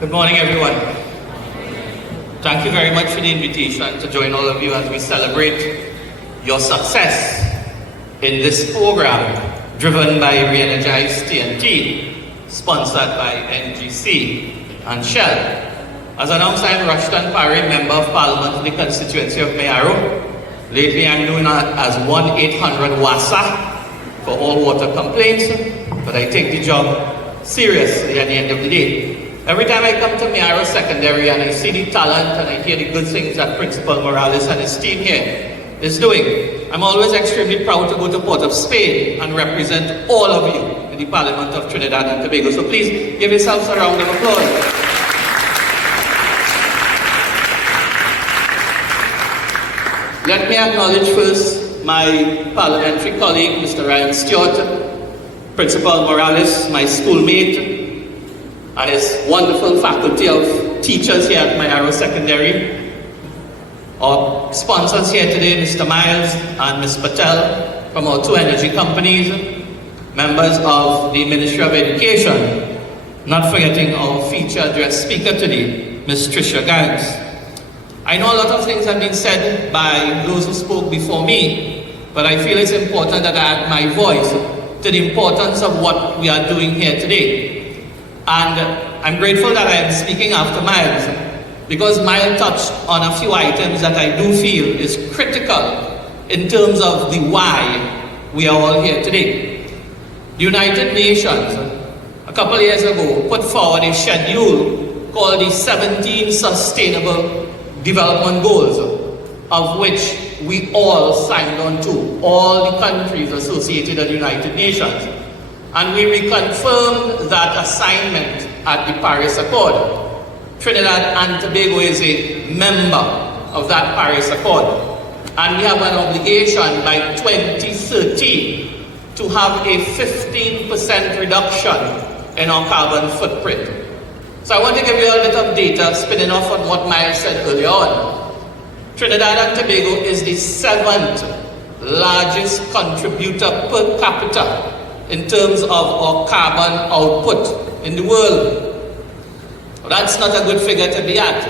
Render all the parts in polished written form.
Good morning, everyone. Thank you very much for the invitation to join all of you as we celebrate your success in this program driven by Re-Energize TNT, sponsored by NGC and Shell. As announced, I am Rushton, Paray, Member of Parliament in the constituency of Mayaro. Lately, I'm known as 1-800-WASA for all water complaints, but I take the job seriously at the end of the day. Every time I come to Mayaro Secondary and I see the talent and I hear the good things that Principal Morales and his team here is doing, I'm always extremely proud to go to Port of Spain and represent all of you in the Parliament of Trinidad and Tobago. So please give yourselves a round of applause. Let me acknowledge first my parliamentary colleague, Mr. Ryan Stewart, Principal Morales, my schoolmate, and his wonderful faculty of teachers here at Mayaro Secondary. Our sponsors here today, Mr. Miles and Ms. Patel from our two energy companies, members of the Ministry of Education, not forgetting our featured guest speaker today, Ms. Tricia Gangs. I know a lot of things have been said by those who spoke before me, but I feel it's important that I add my voice to the importance of what we are doing here today. And I'm grateful that I am speaking after Miles, because Miles touched on a few items that I do feel is critical in terms of the why we are all here today. The United Nations, a couple of years ago, put forward a schedule called the 17 Sustainable Development Goals, of which we all signed on to, all the countries associated with the United Nations. And we reconfirmed that assignment at the Paris Accord. Trinidad and Tobago is a member of that Paris Accord. And we have an obligation by 2030 to have a 15% reduction in our carbon footprint. So I want to give you a bit of data spinning off on what Miles said earlier on. Trinidad and Tobago is the 7th largest contributor per capita in terms of our carbon output in the world. That's not a good figure to be at.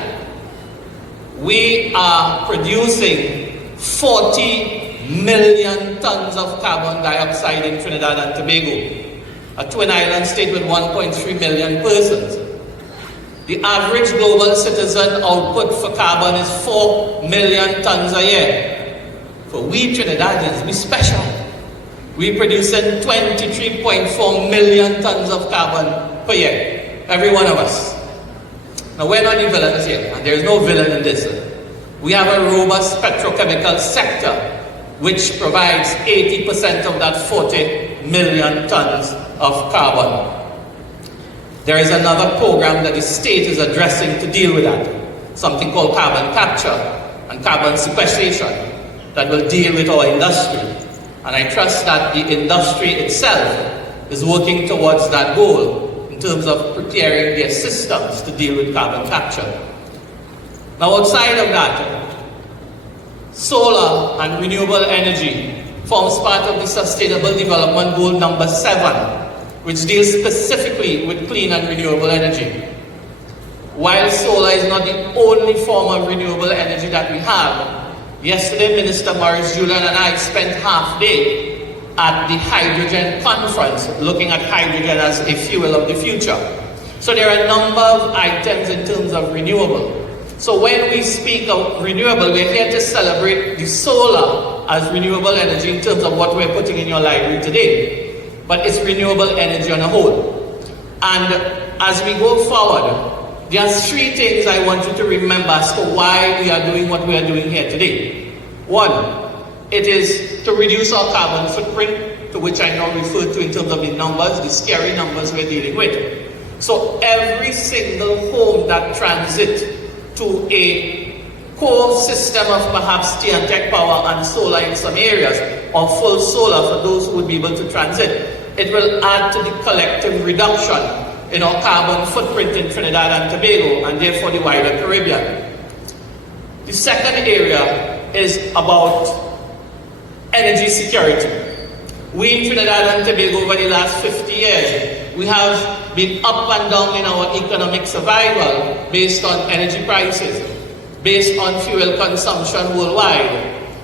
We are producing 40 million tons of carbon dioxide in Trinidad and Tobago, a twin island state with 1.3 million persons. The average global citizen output for carbon is 4 million tons a year. For we Trinidadians, we special. We're producing 23.4 million tons of carbon per year, every one of us. Now we're not the villains here, and there's no villain in this. We have a robust petrochemical sector which provides 80% of that 40 million tons of carbon. There is another program that the state is addressing to deal with that, something called carbon capture and carbon sequestration, that will deal with our industry. And I trust that the industry itself is working towards that goal in terms of preparing their systems to deal with carbon capture. Now outside of that, solar and renewable energy forms part of the Sustainable Development Goal number 7, which deals specifically with clean and renewable energy. While solar is not the only form of renewable energy that we have, yesterday, Minister Maurice Julian and I spent half day at the hydrogen conference looking at hydrogen as a fuel of the future. So there are a number of items in terms of renewable. So when we speak of renewable, we're here to celebrate the solar as renewable energy in terms of what we're putting in your library today. But it's renewable energy on a whole. And as we go forward, there are 3 things I want you to remember as to why we are doing what we are doing here today. 1, it is to reduce our carbon footprint, to which I now refer to in terms of the numbers, the scary numbers we're dealing with. So every single home that transits to a core system of perhaps TNT power and solar in some areas, or full solar for those who would be able to transit, it will add to the collective reduction in our carbon footprint in Trinidad and Tobago, and therefore the wider Caribbean. The second area is about energy security. We in Trinidad and Tobago over the last 50 years, we have been up and down in our economic survival based on energy prices, based on fuel consumption worldwide.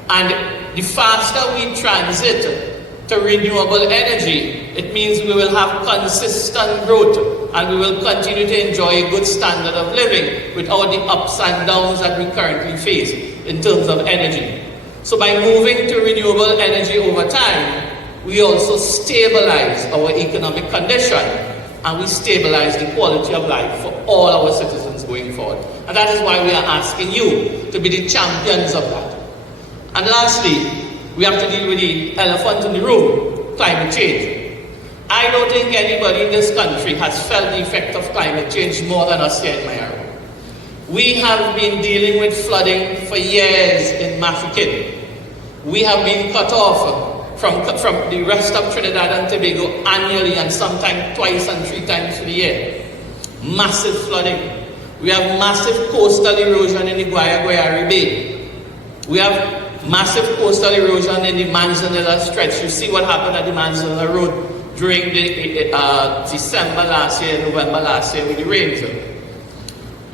And the faster we transit to renewable energy, it means we will have consistent growth and we will continue to enjoy a good standard of living without the ups and downs that we currently face in terms of energy. So by moving to renewable energy over time, we also stabilize our economic condition and we stabilize the quality of life for all our citizens going forward. And that is why we are asking you to be the champions of that. And lastly, we have to deal with the elephant in the room, climate change. I don't think anybody in this country has felt the effect of climate change more than us here in Mayaro. We have been dealing with flooding for years in Mafeking. We have been cut off from the rest of Trinidad and Tobago annually and sometimes twice and 3 times for the year. Massive flooding. We have massive coastal erosion in the Guayare Bay. We have massive coastal erosion in the Manzanilla stretch. You see what happened at the Manzanilla Road during the December last year, November last year with the rains.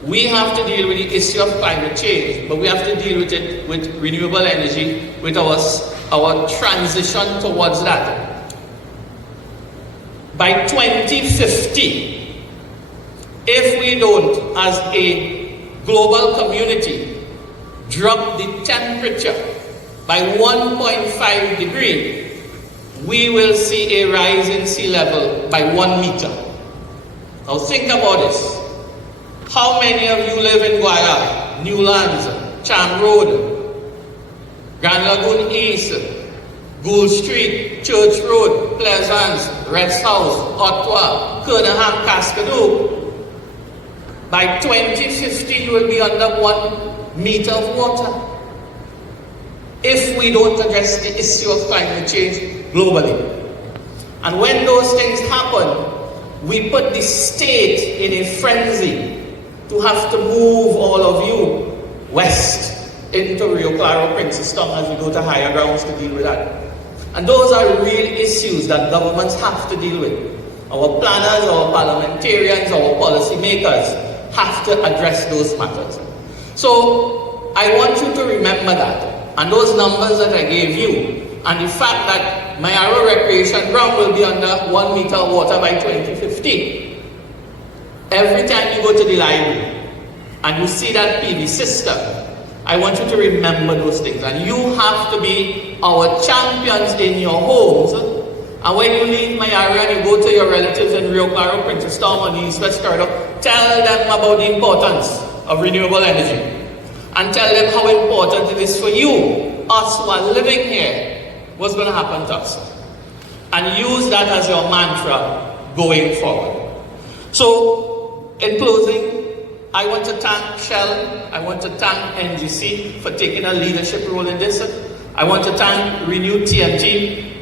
We have to deal with the issue of climate change, but we have to deal with it with renewable energy, with our transition towards that. By 2050, if we don't, as a global community, drop the temperature by 1.5 degrees, we will see a rise in sea level by 1 meter. Now think about this. How many of you live in Guaya, Newlands, Cham Road, Grand Lagoon East, Gould Street, Church Road, Pleasance, Rest House, Ottawa, Kernaham, Cascadoo? By 2050, you will be under 1 meter of water if we don't address the issue of climate change globally. And when those things happen, we put the state in a frenzy to have to move all of you west into Rio Claro, Princeton as we go to higher grounds to deal with that. And those are real issues that governments have to deal with. Our planners, our parliamentarians, our policy makers have to address those matters. So I want you to remember that. And those numbers that I gave you, and the fact that Mayaro Recreation Ground will be under 1 meter of water by 2050. Every time you go to the library and you see that PV system, I want you to remember those things. And you have to be our champions in your homes. And when you leave Mayaro and you go to your relatives in Rio Claro, Princeton, or the East West Corridor, tell them about the importance of renewable energy. And tell them how important it is for you, us who are living here, what's going to happen to us. And use that as your mantra going forward. So, in closing, I want to thank Shell, I want to thank NGC for taking a leadership role in this. I want to thank Re-Energized TNT,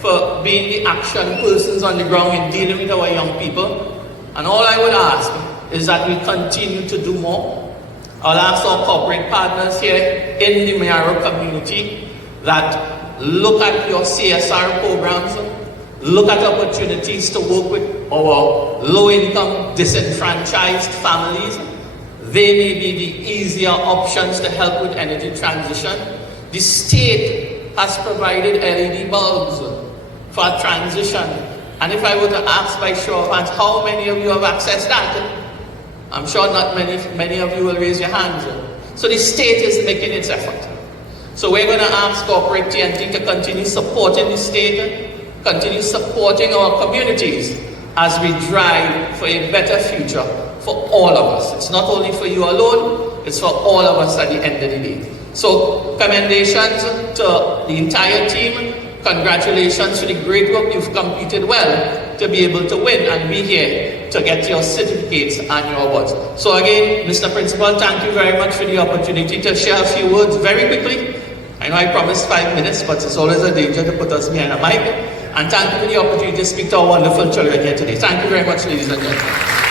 for being the action persons on the ground in dealing with our young people. And all I would ask is that we continue to do more. I'll ask our corporate partners here in the Mayaro community that look at your CSR programs, look at opportunities to work with our low-income, disenfranchised families. They may be the easier options to help with energy transition. The state has provided LED bulbs for transition. And if I were to ask by show of hands, how many of you have accessed that? I'm sure not many of you will raise your hands. So the state is making its effort. So we're going to ask corporate TNT to continue supporting the state, continue supporting our communities as we drive for a better future for all of us. It's not only for you alone, it's for all of us at the end of the day. So commendations to the entire team. Congratulations for the great work. You've completed well to be able to win and be here to get your certificates and your awards. So again, Mr. Principal, thank you very much for the opportunity to share a few words very quickly. I know I promised 5 minutes, but it's always a danger to put us behind a mic. And thank you for the opportunity to speak to our wonderful children here today. Thank you very much, ladies and gentlemen.